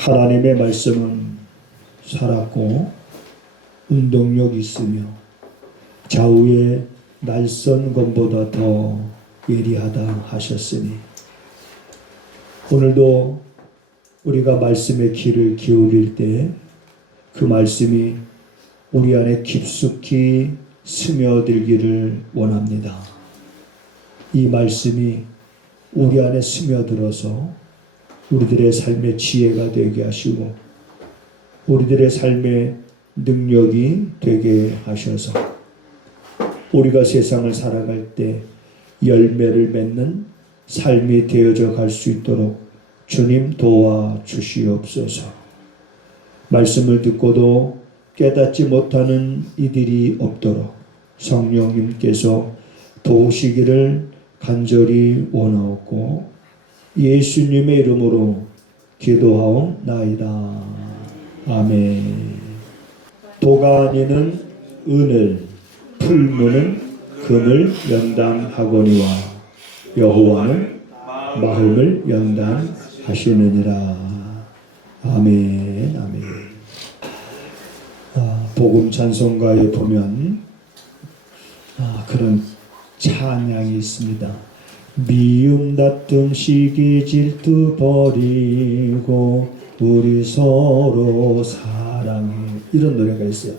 하나님의 말씀은 살았고 운동력 있으며 좌우의 날선 검보다 더 예리하다 하셨으니 오늘도 우리가 말씀의 귀를 기울일 때 그 말씀이 우리 안에 깊숙이 스며들기를 원합니다. 이 말씀이 우리 안에 스며들어서 우리들의 삶의 지혜가 되게 하시고 우리들의 삶의 능력이 되게 하셔서 우리가 세상을 살아갈 때 열매를 맺는 삶이 되어져 갈 수 있도록 주님 도와주시옵소서. 말씀을 듣고도 깨닫지 못하는 이들이 없도록 성령님께서 도우시기를 간절히 원하옵고 예수님의 이름으로 기도하옵나이다. 아멘. 도가 아니는 은을, 풀무는 금을 연단하거니와 여호와는 마음을 연단하시느니라. 아멘. 아멘. 복음 찬송가에 보면 그런 찬양이 있습니다. 미움 다툼 시기 질투 버리고 우리 서로 사랑해, 이런 노래가 있어요.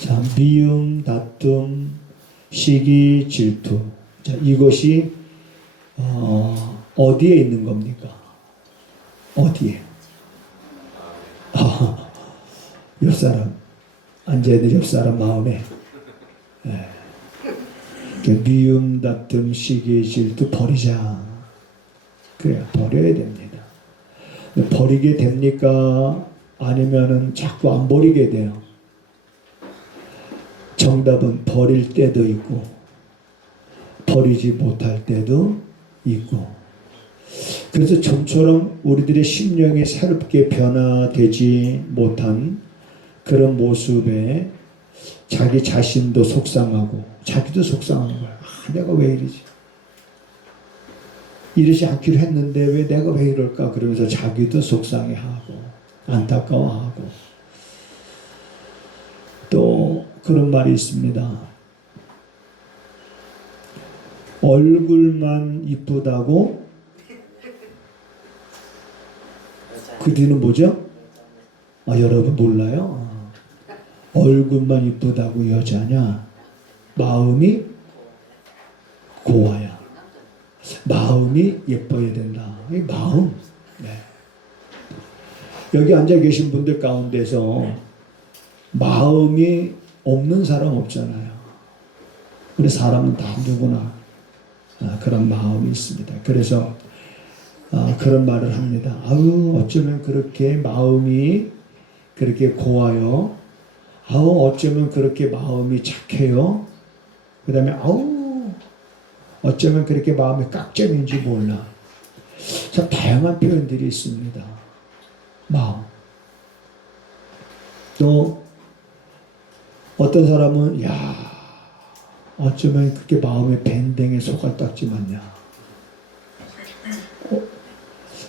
자, 미움 다툼 시기 질투, 자, 이것이 어디에 있는 겁니까? 어디에? 옆사람, 앉아있는 옆사람 마음에 미움 다툼 시기 질투 버리자. 그래, 버려야 됩니다. 버리게 됩니까? 아니면은 자꾸 안 버리게 돼요? 정답은 버릴 때도 있고 버리지 못할 때도 있고, 그래서 좀처럼 우리들의 심령이 새롭게 변화되지 못한 그런 모습에 자기 자신도 속상하고 자기도 속상한 거야. 내가 왜 이러지? 이러지 않기로 했는데 왜 내가 왜 이럴까? 그러면서 자기도 속상해하고 안타까워하고. 또 그런 말이 있습니다. 얼굴만 이쁘다고 그 뒤는 뭐죠? 여러분 몰라요? 얼굴만 이쁘다고 여자냐? 마음이 고와야. 마음이 예뻐야 된다. 이 마음. 네. 여기 앉아 계신 분들 가운데서 마음이 없는 사람 없잖아요. 우리 사람은 다 누구나 그런 마음이 있습니다. 그래서 그런 말을 합니다. 어쩌면 그렇게 마음이 그렇게 고와요. 어쩌면 그렇게 마음이 착해요. 그 다음에 어쩌면 그렇게 마음이 깍점인지 몰라. 참 다양한 표현들이 있습니다. 마음. 또 어떤 사람은 어쩌면 그렇게 마음에 밴댕에 소갈딱지 맞냐.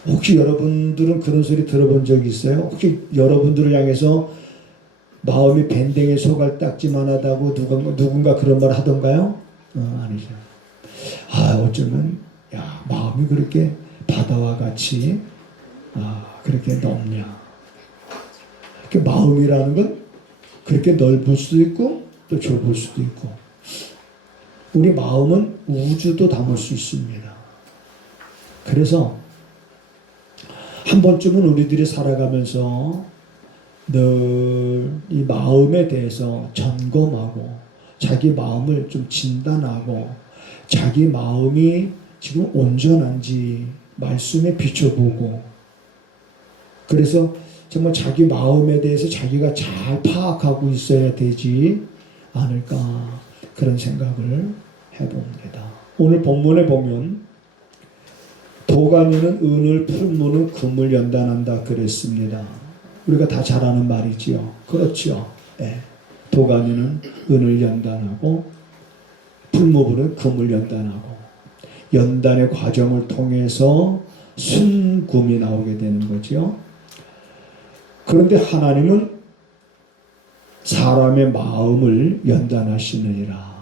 혹시 여러분들은 그런 소리 들어본 적 있어요? 혹시 여러분들을 향해서 마음이 밴댕에 소갈딱지만 하다고 누군가 그런 말 하던가요? 아니죠. 어쩌면 마음이 그렇게 바다와 같이 그렇게 넓냐. 이렇게 마음이라는 건 그렇게 넓을 수도 있고 또 좁을 수도 있고, 우리 마음은 우주도 담을 수 있습니다. 그래서 한 번쯤은 우리들이 살아가면서 늘 이 마음에 대해서 점검하고 자기 마음을 좀 진단하고 자기 마음이 지금 온전한지 말씀에 비춰보고, 그래서 정말 자기 마음에 대해서 자기가 잘 파악하고 있어야 되지 않을까, 그런 생각을 해봅니다. 오늘 본문에 보면 도가니는 은을, 풀무는 금을 연단한다 그랬습니다. 우리가 다 잘 아는 말이지요. 그렇죠. 네. 도가니는 은을 연단하고 풀무불은 금을 연단하고, 연단의 과정을 통해서 순금이 나오게 되는 거죠. 그런데 하나님은 사람의 마음을 연단하시느니라.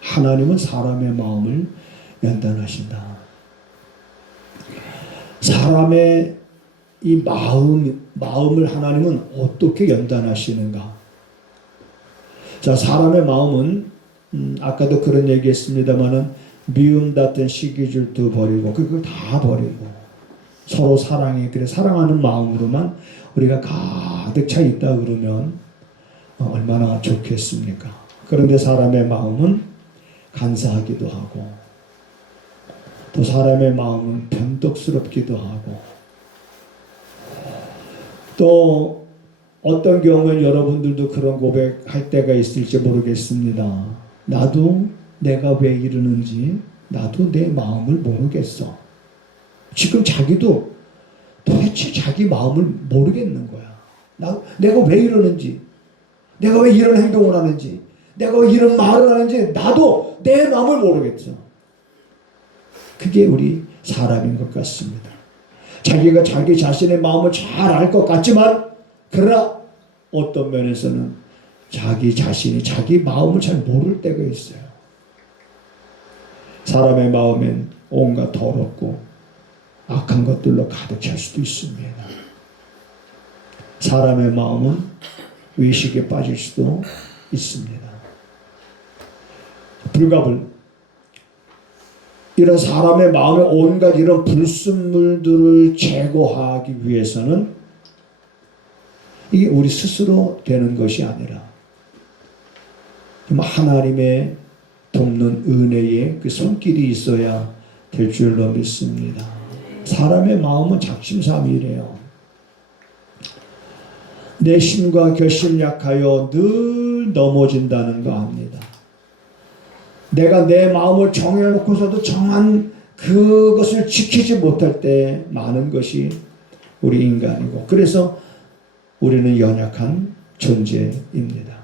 하나님은 사람의 마음을 연단하신다. 사람의 이 마음을 하나님은 어떻게 연단하시는가? 자, 사람의 마음은 아까도 그런 얘기했습니다마는 미움 같은 시기질투 버리고 그걸 다 버리고 서로 사랑해. 그래 사랑하는 마음으로만 우리가 가득 차 있다 그러면 얼마나 좋겠습니까? 그런데 사람의 마음은 간사하기도 하고 또 사람의 마음은 변덕스럽기도 하고 또 어떤 경우에 여러분들도 그런 고백할 때가 있을지 모르겠습니다. 나도 내가 왜 이러는지 나도 내 마음을 모르겠어. 지금 자기도 도대체 자기 마음을 모르겠는 거야. 내가 왜 이러는지, 내가 왜 이런 행동을 하는지, 내가 왜 이런 말을 하는지 나도 내 마음을 모르겠어. 그게 우리 사람인 것 같습니다. 자기가 자기 자신의 마음을 잘 알 것 같지만 그러나 어떤 면에서는 자기 자신이 자기 마음을 잘 모를 때가 있어요. 사람의 마음엔 온갖 더럽고 악한 것들로 가득 찰 수도 있습니다. 사람의 마음은 의식에 빠질 수도 있습니다. 불가불 이런 사람의 마음에 온갖 이런 불순물들을 제거하기 위해서는 이게 우리 스스로 되는 것이 아니라 하나님의 돕는 은혜의 그 손길이 있어야 될 줄로 믿습니다. 사람의 마음은 작심삼일이에요. 내 힘과 결심 약하여 늘 넘어진다는 거 압니다. 내가 내 마음을 정해놓고서도 정한 그것을 지키지 못할 때 많은 것이 우리 인간이고 그래서 우리는 연약한 존재입니다.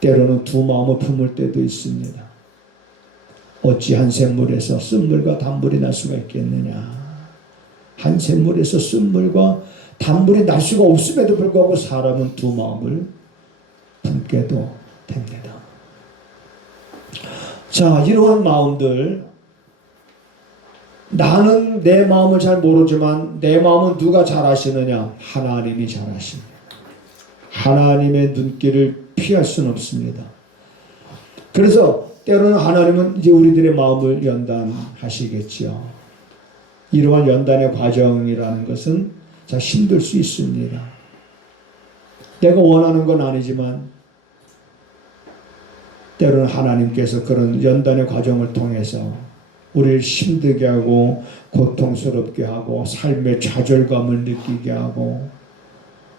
때로는 두 마음을 품을 때도 있습니다. 어찌 한 샘물에서 쓴물과 단물이 날 수가 있겠느냐. 한 샘물에서 쓴물과 단물이 날 수가 없음에도 불구하고 사람은 두 마음을 품게도 됩니다. 자, 이러한 마음들 나는 내 마음을 잘 모르지만 내 마음은 누가 잘 아시느냐? 하나님이 잘 아십니다. 하나님의 눈길을 피할 수는 없습니다. 그래서 때로는 하나님은 이제 우리들의 마음을 연단하시겠지요. 이러한 연단의 과정이라는 것은 자 힘들 수 있습니다. 내가 원하는 건 아니지만 때로는 하나님께서 그런 연단의 과정을 통해서 우리를 힘들게 하고 고통스럽게 하고 삶의 좌절감을 느끼게 하고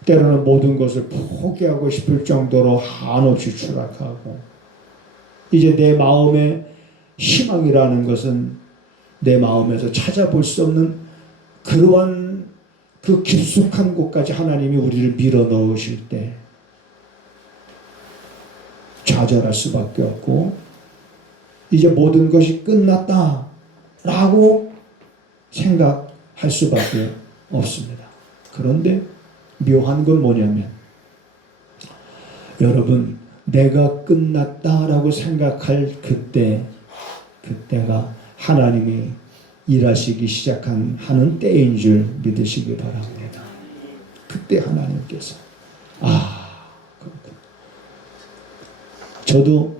때로는 모든 것을 포기하고 싶을 정도로 한없이 추락하고 이제 내 마음의 희망이라는 것은 내 마음에서 찾아볼 수 없는 그러한 그 깊숙한 곳까지 하나님이 우리를 밀어 넣으실 때 좌절할 수밖에 없고 이제 모든 것이 끝났다 라고 생각할 수밖에 없습니다. 그런데 묘한 건 뭐냐면 여러분 내가 끝났다라고 생각할 그때가 하나님이 일하시기 하는 때인 줄 믿으시기 바랍니다. 그때 하나님께서 그렇구나. 저도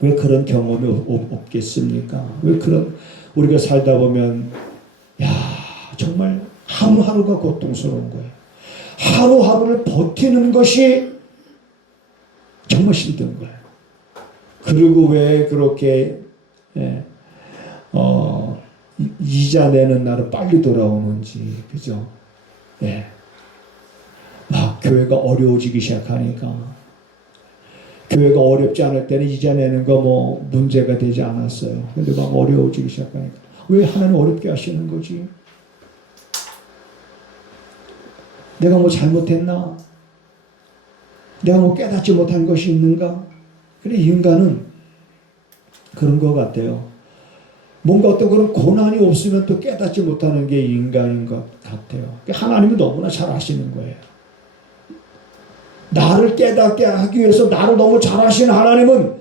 왜 그런 경험이 없겠습니까? 왜 그런 우리가 살다 보면 정말 하루하루가 고통스러운 거예요. 하루하루를 버티는 것이 정말 힘든 거예요. 그리고 왜 그렇게 이자 내는 날은 빨리 돌아오는지 그죠? 막 교회가 어려워지기 시작하니까 교회가 어렵지 않을 때는 이자 내는 거 뭐 문제가 되지 않았어요. 근데 막 어려워지기 시작하니까 왜 하나님 어렵게 하시는 거지? 내가 뭐 잘못했나? 내가 뭐 깨닫지 못한 것이 있는가? 그래 인간은 그런 것 같아요. 뭔가 어떤 그런 고난이 없으면 또 깨닫지 못하는 게 인간인 것 같아요. 하나님은 너무나 잘 아시는 거예요. 나를 깨닫게 하기 위해서 나를 너무 잘 아시는 하나님은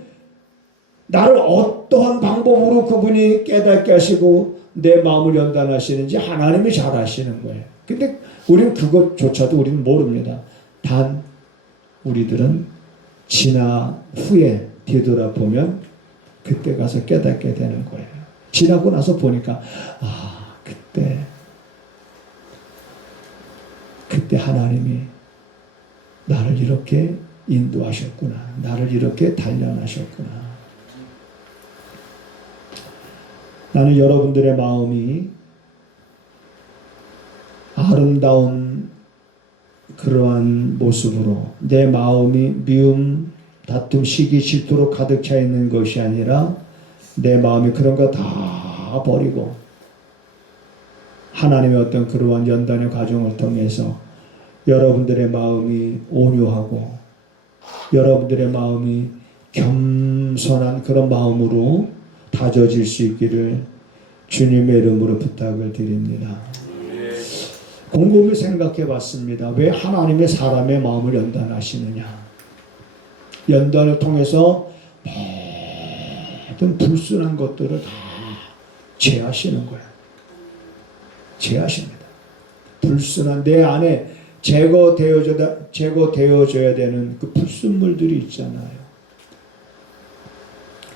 나를 어떠한 방법으로 그분이 깨닫게 하시고 내 마음을 연단하시는지 하나님이 잘 아시는 거예요. 근데 우리는 그것조차도 우리는 모릅니다. 단 우리들은 지나 후에 뒤돌아보면 그때 가서 깨닫게 되는 거예요. 지나고 나서 보니까 그때 하나님이 나를 이렇게 인도하셨구나. 나를 이렇게 단련하셨구나. 나는 여러분들의 마음이 아름다운 그러한 모습으로 내 마음이 미움, 다툼, 시기, 질투로 가득 차 있는 것이 아니라 내 마음이 그런 거 다 버리고 하나님의 어떤 그러한 연단의 과정을 통해서 여러분들의 마음이 온유하고 여러분들의 마음이 겸손한 그런 마음으로 다져질 수 있기를 주님의 이름으로 부탁을 드립니다. 곰곰이 생각해 봤습니다. 왜 하나님의 사람의 마음을 연단하시느냐? 연단을 통해서 모든 불순한 것들을 다 제하시는 거예요. 제하십니다. 불순한 내 안에 제거되어져야 되는 그 불순물들이 있잖아요.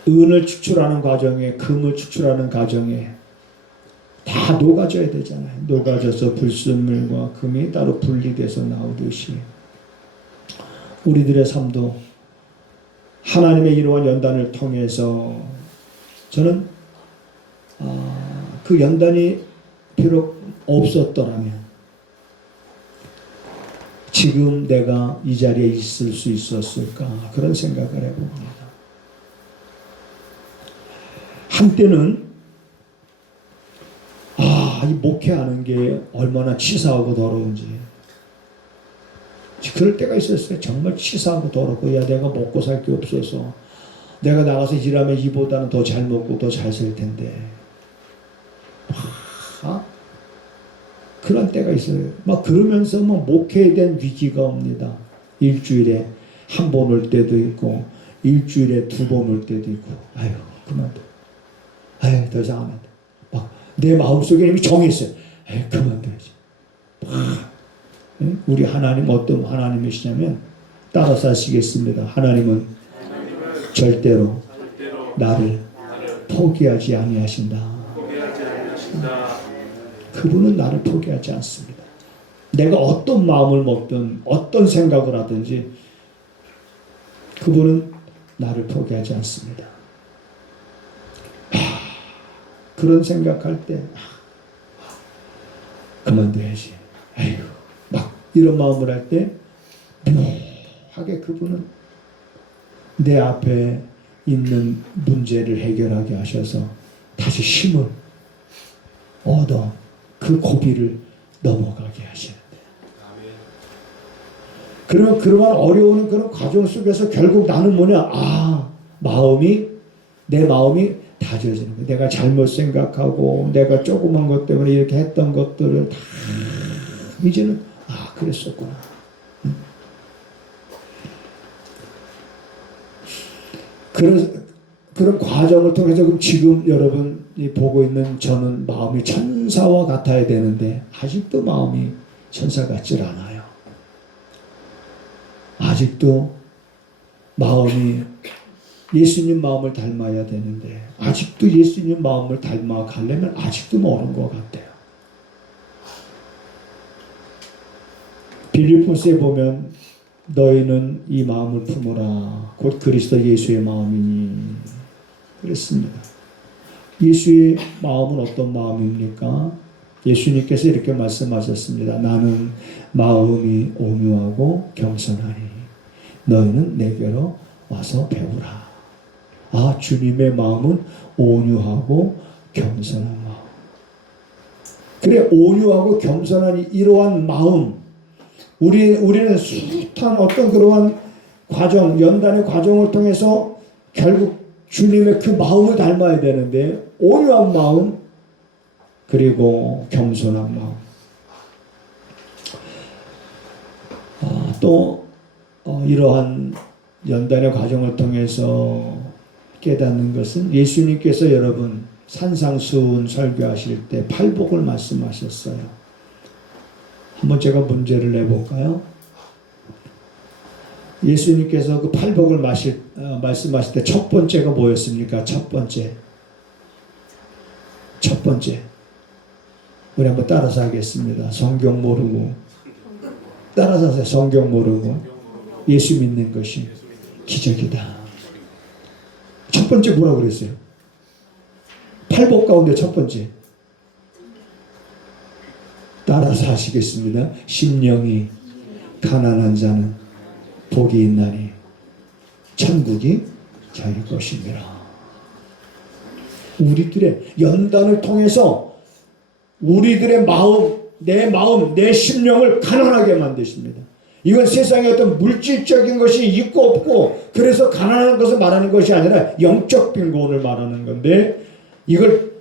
은을 추출하는 과정에, 금을 추출하는 과정에 다 녹아져야 되잖아요. 녹아져서 불순물과 금이 따로 분리돼서 나오듯이 우리들의 삶도 하나님의 이러한 연단을 통해서 저는 그 연단이 비록 없었더라면 지금 내가 이 자리에 있을 수 있었을까 그런 생각을 해봅니다. 한때는 이 목회하는 게 얼마나 치사하고 더러운지 그럴 때가 있었어요. 정말 치사하고 더럽고 내가 먹고 살 게 없어서 내가 나가서 일하면 이보다는 더 잘 먹고 더 잘 살 텐데 그런 때가 있어요. 막 그러면서 목회에 대한 위기가 옵니다. 일주일에 한 번 올 때도 있고 일주일에 2번 올 때도 있고 그만둬. 더 이상 안 한다. 막 내 마음속에 이미 정했어요. 그만둬야지. 우리 하나님 어떤 하나님이시냐면 따라서 하시겠습니다. 하나님은 절대로 나를 포기하지 아니하신다. 그분은 나를 포기하지 않습니다. 내가 어떤 마음을 먹든 어떤 생각을 하든지 그분은 나를 포기하지 않습니다. 그런 생각할 때 그만둬야지. 막 이런 마음을 할 때 묘하게 그분은 내 앞에 있는 문제를 해결하게 하셔서 다시 힘을 얻어 그 고비를 넘어가게 하시는데 그러면 그러한 어려운 그런 과정 속에서 결국 나는 뭐냐 내 마음이 다져지는 거예요. 내가 잘못 생각하고 내가 조그만 것 때문에 이렇게 했던 것들을 다 이제는 그랬었구나. 그런 과정을 통해서 지금 여러분이 보고 있는 저는 마음이 천사와 같아야 되는데 아직도 마음이 천사 같질 않아요. 아직도 마음이 예수님 마음을 닮아야 되는데 아직도 예수님 마음을 닮아 가려면 아직도 멀은 것 같아요. 빌립보서에 보면 너희는 이 마음을 품어라. 곧 그리스도 예수의 마음이니. 그랬습니다. 예수의 마음은 어떤 마음입니까? 예수님께서 이렇게 말씀하셨습니다. 나는 마음이 온유하고 겸손하니 너희는 내게로 와서 배우라. 주님의 마음은 온유하고 겸손한 마음. 그래, 온유하고 겸손한 이러한 마음, 우리는 숱한 어떤 그러한 과정, 연단의 과정을 통해서 결국 주님의 그 마음을 닮아야 되는데 온유한 마음 그리고 겸손한 마음. 또 이러한 연단의 과정을 통해서 깨닫는 것은 예수님께서 여러분 산상수훈 설교하실 때 팔복을 말씀하셨어요. 한번 제가 문제를 내볼까요? 예수님께서 그 팔복을 말씀하실 때 첫 번째가 뭐였습니까? 첫 번째. 우리 한번 따라서 하겠습니다. 성경 모르고 따라서 하세요. 성경 모르고 예수 믿는 것이 기적이다. 첫 번째 뭐라고 그랬어요? 팔복 가운데 첫 번째. 따라서 하시겠습니다. 심령이 가난한 자는 복이 있나니 천국이 자기 것입니다. 우리들의 연단을 통해서 우리들의 마음, 내 심령을 가난하게 만드십니다. 이건 세상에 어떤 물질적인 것이 있고 없고 그래서 가난한 것을 말하는 것이 아니라 영적 빈곤을 말하는 건데, 이걸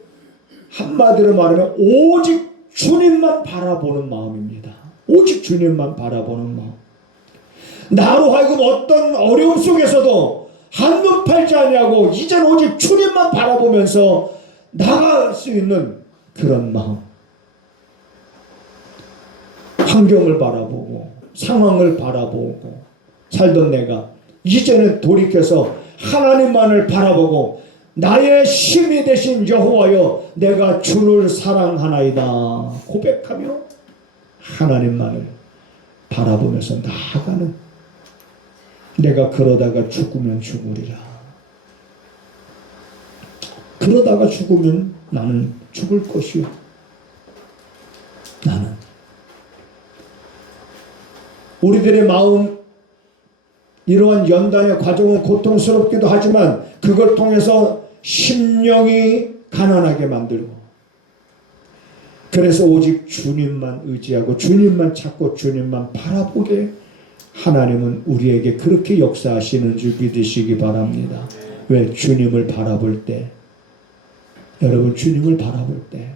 한마디로 말하면 오직 주님만 바라보는 마음입니다. 오직 주님만 바라보는 마음. 나로 하여금 어떤 어려움 속에서도 한눈 팔지 아니하고 이젠 오직 주님만 바라보면서 나갈 수 있는 그런 마음. 환경을 바라보고 상황을 바라보고 살던 내가 이제는 돌이켜서 하나님만을 바라보고 나의 힘이 되신 여호와여 내가 주를 사랑하나이다 고백하며 하나님만을 바라보면서 나아가는, 내가 그러다가 죽으면 죽으리라. 그러다가 죽으면 나는 죽을 것이요. 나는 우리들의 마음, 이러한 연단의 과정은 고통스럽기도 하지만 그걸 통해서 심령이 가난하게 만들고, 그래서 오직 주님만 의지하고 주님만 찾고 주님만 바라보게 하나님은 우리에게 그렇게 역사하시는 줄 믿으시기 바랍니다. 왜? 주님을 바라볼 때, 여러분 주님을 바라볼 때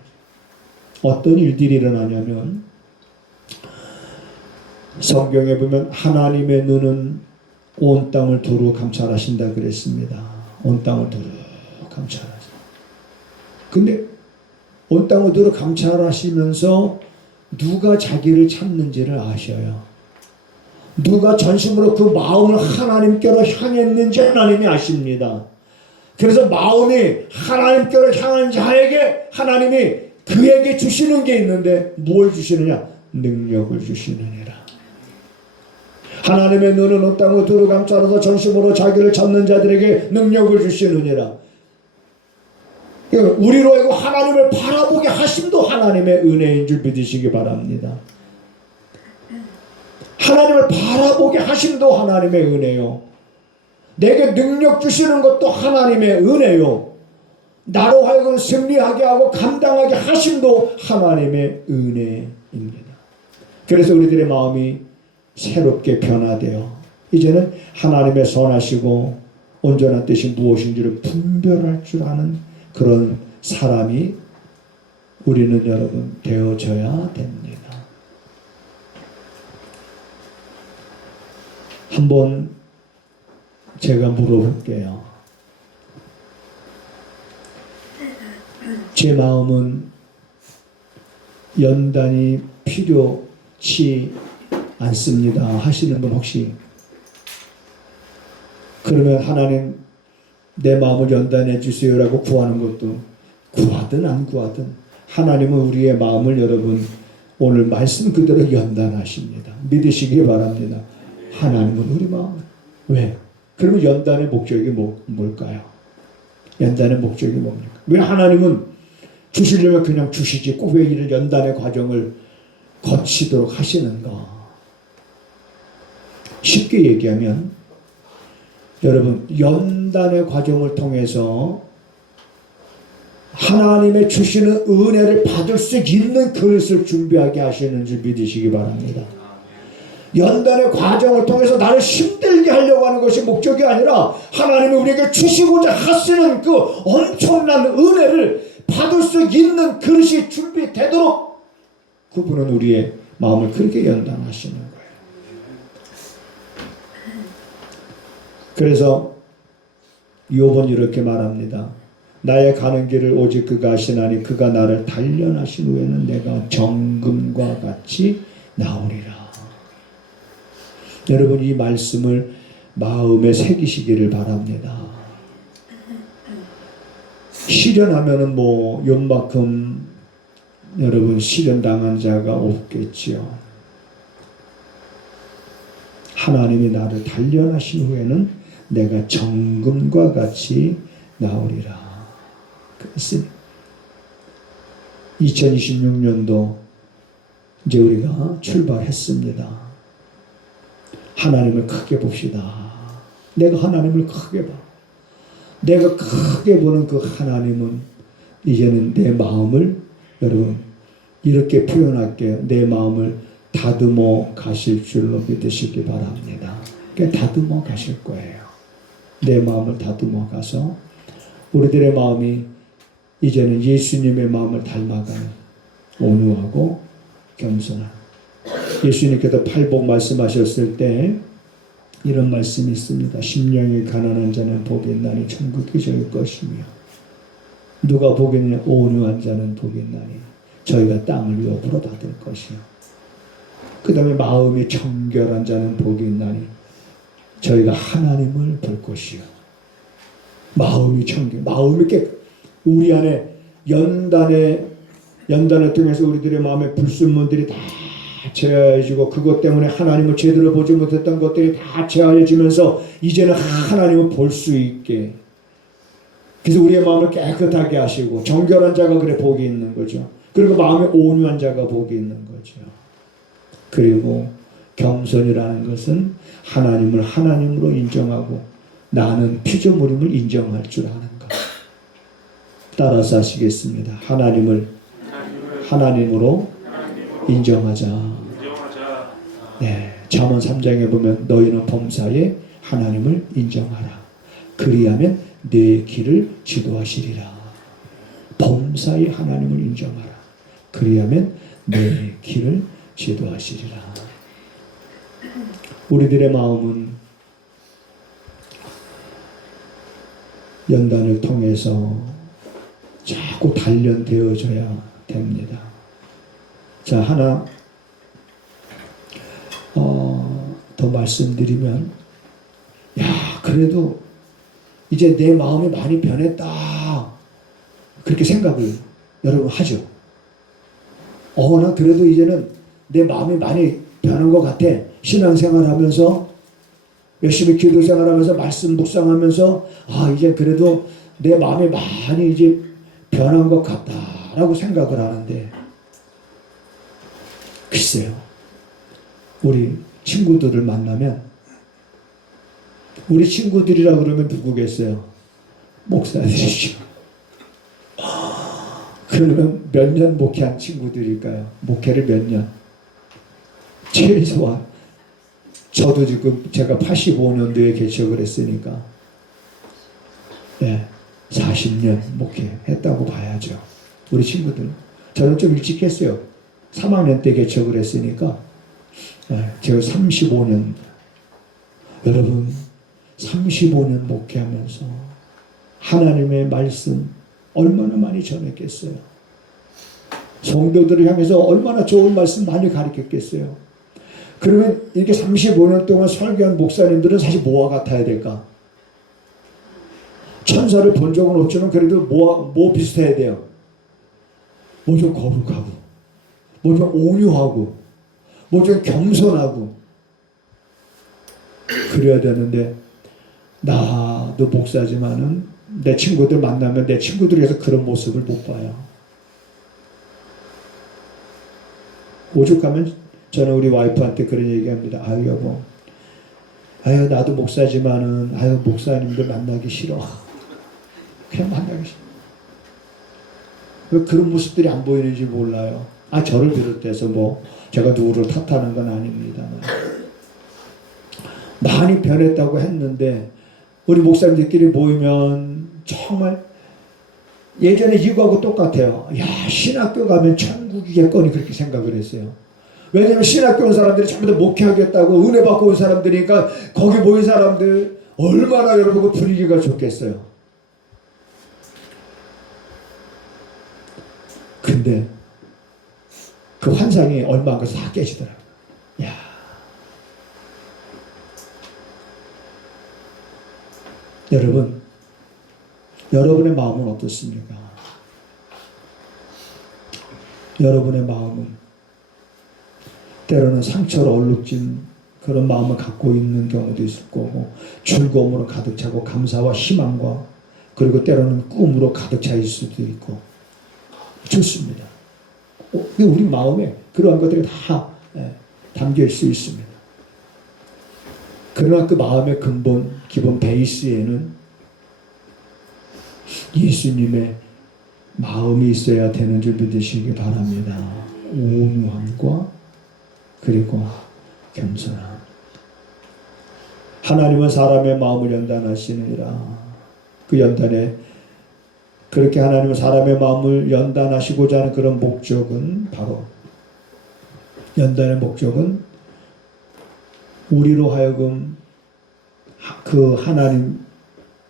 어떤 일들이 일어나냐면, 성경에 보면 하나님의 눈은 온 땅을 두루 감찰하신다 그랬습니다. 온 땅을 두루 감찰하신다. 근데 온 땅을 두루 감찰하시면서 누가 자기를 찾는지를 아셔요. 누가 전심으로 그 마음을 하나님께로 향했는지 하나님이 아십니다. 그래서 마음이 하나님께로 향한 자에게 하나님이 그에게 주시는 게 있는데 뭘 주시느냐? 능력을 주시느니라. 하나님의 눈은 온 땅을 두루 감찰하서 전심으로 자기를 찾는 자들에게 능력을 주시느니라. 우리로 하여금 하나님을 바라보게 하심도 하나님의 은혜인 줄 믿으시기 바랍니다. 하나님을 바라보게 하심도 하나님의 은혜요. 내게 능력 주시는 것도 하나님의 은혜요. 나로 하여금 승리하게 하고 감당하게 하심도 하나님의 은혜입니다. 그래서 우리들의 마음이 새롭게 변화되어 이제는 하나님의 선하시고 온전한 뜻이 무엇인지를 분별할 줄 아는 그런 사람이 우리는 여러분 되어져야 됩니다. 한번 제가 물어볼게요. 제 마음은 연단이 필요치 않습니다 하시는 분 혹시? 그러면 하나님 내 마음을 연단해 주세요라고 구하는 것도, 구하든 안 구하든 하나님은 우리의 마음을 여러분 오늘 말씀 그대로 연단하십니다. 믿으시기 바랍니다. 하나님은 우리 마음. 왜? 그러면 연단의 목적이 뭘까요? 연단의 목적이 뭡니까? 왜 하나님은 주시려면 그냥 주시지 꼭 왜 이런 연단의 과정을 거치도록 하시는가? 쉽게 얘기하면 여러분 연단의 과정을 통해서 하나님의 주시는 은혜를 받을 수 있는 그릇을 준비하게 하시는 줄 믿으시기 바랍니다. 연단의 과정을 통해서 나를 힘들게 하려고 하는 것이 목적이 아니라 하나님이 우리에게 주시고자 하시는 그 엄청난 은혜를 받을 수 있는 그릇이 준비되도록 그분은 우리의 마음을 그렇게 연단하시는 거예요. 그래서 욥은 이렇게 말합니다. 나의 가는 길을 오직 그가 아시나니 그가 나를 단련하신 후에는 내가 정금과 같이 나오리라. 여러분 이 말씀을 마음에 새기시기를 바랍니다. 시련하면은 뭐 욥만큼 여러분 시련당한 자가 없겠지요. 하나님이 나를 단련하신 후에는 내가 정금과 같이 나오리라. 그랬으니 2026년도 이제 우리가 출발했습니다. 하나님을 크게 봅시다. 내가 하나님을 크게 봐. 내가 크게 보는 그 하나님은 이제는 내 마음을 여러분 이렇게 표현할게요. 내 마음을 다듬어 가실 줄로 믿으시기 바랍니다. 다듬어 가실 거예요. 내 마음을 다듬어 가서 우리들의 마음이 이제는 예수님의 마음을 닮아가는 온유하고 겸손한 예수님께서 팔복 말씀하셨을 때 이런 말씀이 있습니다. 심령이 가난한 자는 복이 있나니 천국이 저희 것이며 누가 복이 있냐 온유한 자는 복이 있나니 저희가 땅을 위협으로 받을 것이요. 그 다음에 마음이 청결한 자는 복이 있나니 저희가 하나님을 볼 것이요. 마음이 청결, 마음이 우리 안에 연단을 통해서 우리들의 마음의 불순물들이 다 제하여지고 그것 때문에 하나님을 제대로 보지 못했던 것들이 다 제하여지면서 이제는 하나님을 볼 수 있게 그래서 우리의 마음을 깨끗하게 하시고 정결한 자가 그래 복이 있는 거죠. 그리고 마음에 온유한 자가 복이 있는 거죠. 그리고 겸손이라는 것은 하나님을 하나님으로 인정하고 나는 피조물임을 인정할 줄 아는 것. 따라서 하시겠습니다. 하나님을 하나님으로 인정하자. 네, 잠언 3장에 보면 너희는 범사에 하나님을 인정하라. 그리하면 내 길을 지도하시리라. 범사에 하나님을 인정하라. 그리하면 내 길을 지도하시리라. 우리들의 마음은 연단을 통해서 자꾸 단련되어져야 됩니다. 자, 하나 더 말씀드리면 야 그래도 이제 내 마음이 많이 변했다 그렇게 생각을 여러분 하죠. 나 그래도 이제는 내 마음이 많이 변한 것 같아. 신앙생활하면서 열심히 기도생활하면서 말씀 묵상하면서 이제 그래도 내 마음이 많이 이제 변한 것 같다라고 생각을 하는데 글쎄요. 우리 친구들을 만나면 우리 친구들이라 그러면 누구겠어요? 목사들이죠. 그러면 몇 년 목회한 친구들일까요? 목회를 몇 년? 최소한 저도 지금 제가 85년도에 개척을 했으니까 40년 목회했다고 봐야죠. 우리 친구들. 저는 좀 일찍 했어요. 3학년 때 개척을 했으니까 제가 35년 여러분 35년 목회하면서 하나님의 말씀 얼마나 많이 전했겠어요. 성도들을 향해서 얼마나 좋은 말씀 많이 가르쳤겠어요. 그러면 이렇게 35년 동안 설교한 목사님들은 사실 뭐와 같아야 될까? 천사를 본 적은 없지만 그래도 뭐 비슷해야 돼요? 뭐 좀 거룩하고 뭐 좀 온유하고 뭐 좀 겸손하고 그래야 되는데 나도 목사지만은 내 친구들 만나면 내 친구들에서 그런 모습을 못 봐요. 오죽하면 저는 우리 와이프한테 그런 얘기합니다. 아유 여보, 아유 나도 목사지만은 아유 목사님들 만나기 싫어. 그냥 만나기 싫어. 왜 그런 모습들이 안 보이는지 몰라요. 저를 비롯해서 뭐 제가 누구를 탓하는 건 아닙니다만 많이 변했다고 했는데 우리 목사님들끼리 모이면 정말 예전에 이거하고 똑같아요. 야, 신학교 가면 천국이겠거니 그렇게 생각을 했어요. 왜냐면 신학교 온 사람들이 전부 다 목회하겠다고 은혜 받고 온 사람들이니까 거기 모인 사람들 얼마나 여러분 그 분위기가 좋겠어요. 근데 그 환상이 얼마 안 가서 다 깨지더라고요. 야, 여러분, 여러분의 마음은 어떻습니까? 여러분의 마음은 때로는 상처로 얼룩진 그런 마음을 갖고 있는 경우도 있을 거고, 즐거움으로 가득 차고 감사와 희망과 그리고 때로는 꿈으로 가득 차 있을 수도 있고 좋습니다. 우리 마음에 그러한 것들이 다 담겨 있을 수 있습니다. 그러나 그 마음의 근본, 기본 베이스에는 예수님의 마음이 있어야 되는 줄 믿으시기 바랍니다. 온유함과 그리고 겸손함. 하나님은 사람의 마음을 연단하시느니라. 그 연단에 그렇게 하나님은 사람의 마음을 연단하시고자 하는 그런 목적은 바로 연단의 목적은 우리로 하여금 그 하나님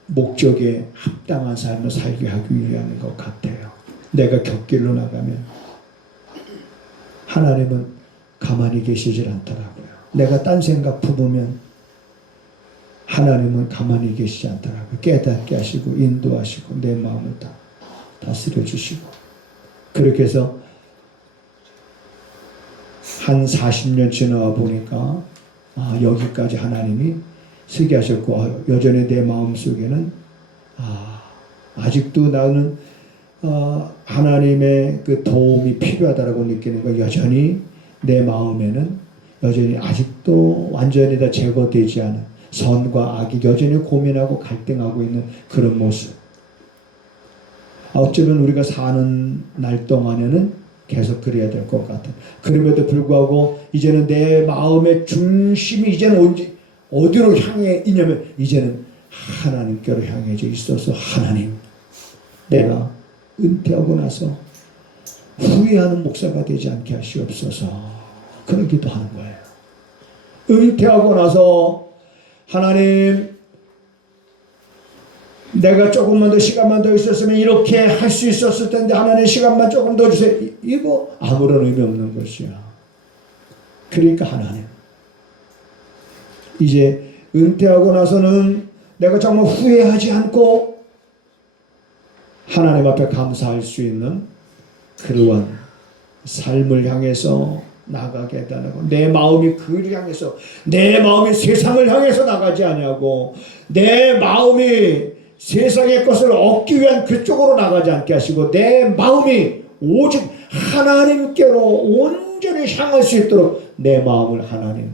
목적에 합당한 삶을 살게 하기 위한 것 같아요. 내가 곁길로 나가면 하나님은 가만히 계시질 않더라고요. 내가 딴 생각 품으면 하나님은 가만히 계시지 않더라고요. 깨닫게 하시고 인도하시고 내 마음을 다 다스려 주시고 그렇게 해서 한 40년 지나와 보니까 여기까지 하나님이 서게 하셨고 여전히 내 마음속에는 아직도 나는 하나님의 그 도움이 필요하다고 느끼는 거 여전히 내 마음에는 여전히 아직도 완전히 다 제거되지 않은 선과 악이 여전히 고민하고 갈등하고 있는 그런 모습. 어쩌면 우리가 사는 날 동안에는 계속 그래야 될 것 같아요. 그럼에도 불구하고 이제는 내 마음의 중심이 이제는 어디로 향해 있냐면 이제는 하나님께로 향해져 있어서 하나님 내가 은퇴하고 나서 후회하는 목사가 되지 않게 하시옵소서 그런 기도하는 거예요. 은퇴하고 나서 하나님 내가 조금만 더 시간만 더 있었으면 이렇게 할 수 있었을 텐데 하나님 시간만 조금 더 주세요. 이거 아무런 의미 없는 것이야. 그러니까 하나님 이제 은퇴하고 나서는 내가 정말 후회하지 않고 하나님 앞에 감사할 수 있는 그러한 삶을 향해서 나가게 해달라고. 내 마음이 그를 향해서 내 마음이 세상을 향해서 나가지 아니하고 내 마음이 세상의 것을 얻기 위한 그쪽으로 나가지 않게 하시고 내 마음이 오직 하나님께로 온전히 향할 수 있도록 내 마음을 하나님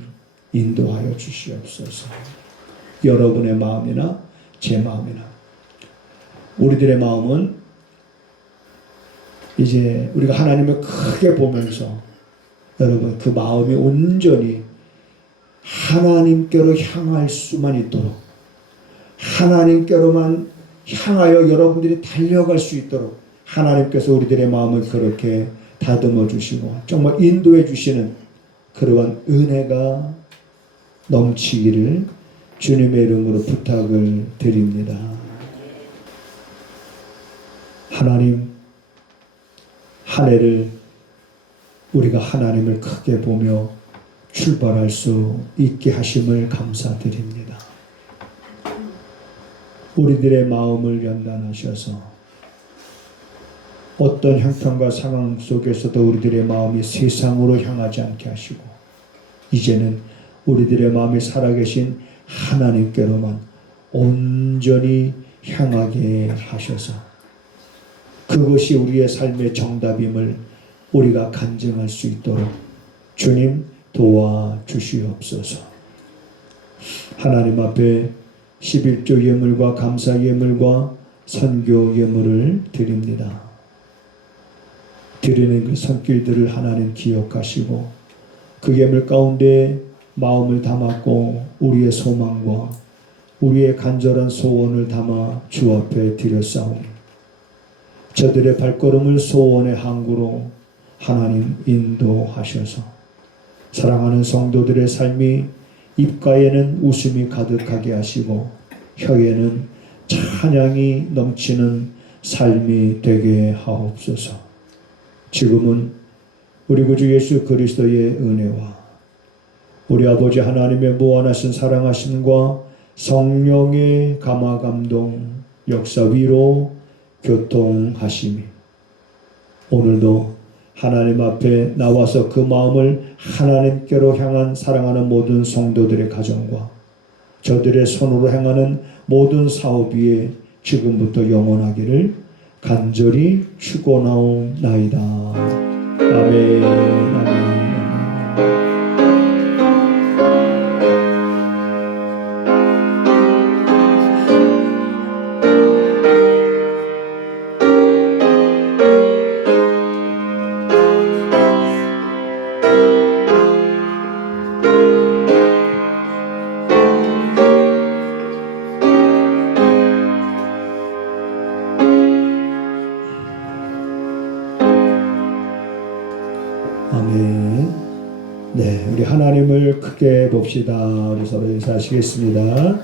인도하여 주시옵소서. 여러분의 마음이나 제 마음이나 우리들의 마음은 이제 우리가 하나님을 크게 보면서 여러분 그 마음이 온전히 하나님께로 향할 수만 있도록 하나님께로만 향하여 여러분들이 달려갈 수 있도록 하나님께서 우리들의 마음을 그렇게 다듬어 주시고 정말 인도해 주시는 그러한 은혜가 넘치기를 주님의 이름으로 부탁을 드립니다. 하나님 한 해를 우리가 하나님을 크게 보며 출발할 수 있게 하심을 감사드립니다. 우리들의 마음을 연단하셔서 어떤 형편과 상황 속에서도 우리들의 마음이 세상으로 향하지 않게 하시고 이제는 우리들의 마음이 살아계신 하나님께로만 온전히 향하게 하셔서 그것이 우리의 삶의 정답임을 우리가 간증할 수 있도록 주님 도와주시옵소서. 하나님 앞에 11조 예물과 감사 예물과 선교 예물을 드립니다. 드리는 그 손길들을 하나님 기억하시고 그 예물 가운데 마음을 담았고 우리의 소망과 우리의 간절한 소원을 담아 주 앞에 드렸사오니 저들의 발걸음을 소원의 항구로 하나님 인도하셔서 사랑하는 성도들의 삶이 입가에는 웃음이 가득하게 하시고 혀에는 찬양이 넘치는 삶이 되게 하옵소서. 지금은 우리 구주 예수 그리스도의 은혜와 우리 아버지 하나님의 무한하신 사랑하심과 성령의 감화감동 역사 위로 교통하심이 오늘도 하나님 앞에 나와서 그 마음을 하나님께로 향한 사랑하는 모든 성도들의 가정과 저들의 손으로 행하는 모든 사업 위에 지금부터 영원하기를 간절히 축원하옵나이다. 아멘. 아멘. 아멘. 네, 우리 하나님을 크게 봅시다. 우리 서로 인사하시겠습니다.